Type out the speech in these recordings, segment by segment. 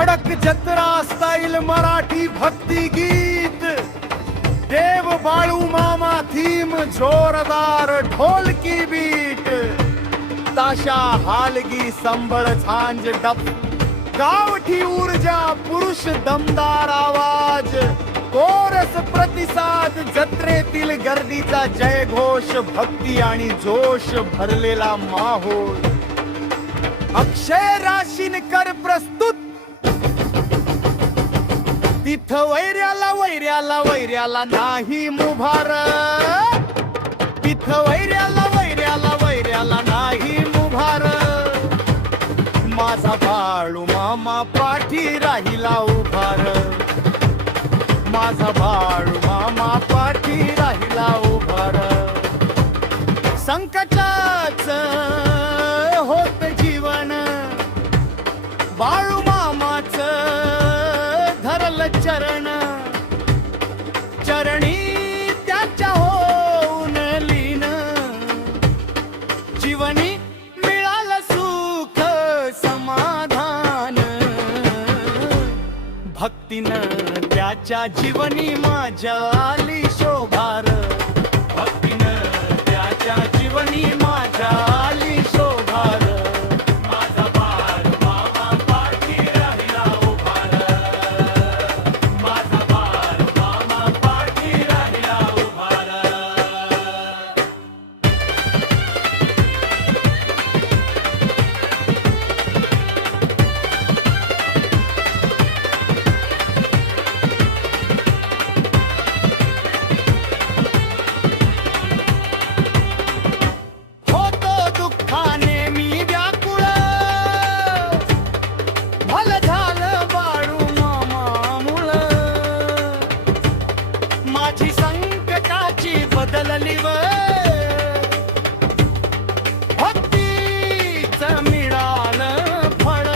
कडक जत्रा स्टाईल मराठी भक्ती गीत, देव बाळू मामा थीम जोरदार ढोलकी बीट, ताशा हालगी संबळ झांज डप, गावठी ऊर्जा पुरुष दमदार आवाज, कोरस प्रतिसाद, जत्रेतील गर्दीचा जयघोष, भक्ती आणि जोश भरलेला माहोल. अक्षय राशीनकर प्रस्तुत. तिथं वैऱ्याला वैऱ्याला वैऱ्याला नाही मुभार, तिथं वैऱ्याला वैऱ्याला वैऱ्याला नाही मुभार. माझा बाळू मामा पाठी राहिला उभार, माझा बाळू मामा पाठी राहिला उभार. संकटाच होत जीवन, बाळू मामाच धरल चरण, चरणी त्याच्या होऊन लीन, जीवनी मिळालं सुख समाधान. भक्तीनं त्याच्या जीवनी माझ्या आली शोभार, भक्तीनं त्याच्या जीवनी माझ्या आली शोभार. माझा बाळू मामा पाठी राहिला उभार, माझा बाळू मामा पाठी राहिला उभार. होतो दुःखाने मी व्याकुळ, भलं झालं बाळू मामामुळं. माझी संकटाची बदलली व भक्तीच मिळालं फळ,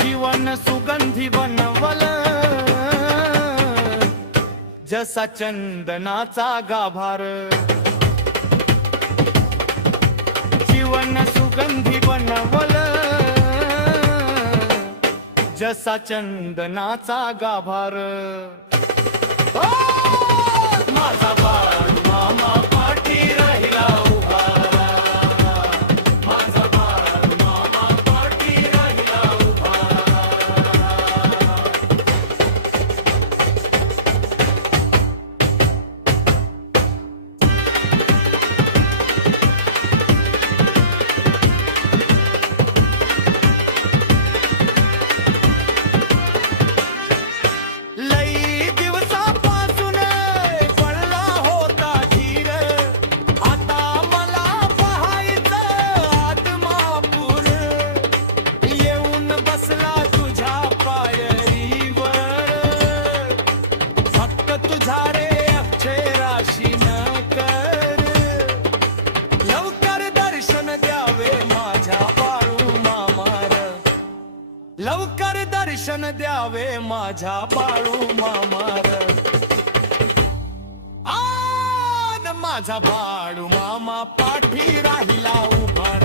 जीवन सुगंधी बनवलं, जसा चंदनाचा गाभार. जीवन सुगंधी बनवलं, जसा चंदनाचा गाभार. ओ, माझा बाळू मामा पाठी राहिला उभार, माझा बाळू मामा पाठी राहिला उभार. लई दिवसापासून पडला होता धीर, आता मला पाहायचं आदमापूर. येऊन बसला तुझ्या पायरीवर, फक्त तुझा रे अक्षय राशीनकर. लवकर दर्शन द्यावे माझ्या बाळू मामार, लवकर दर्शन द्यावे माझ्या बाळू मामार. आन माझा बाळू मामा पाठी राहिला उभार.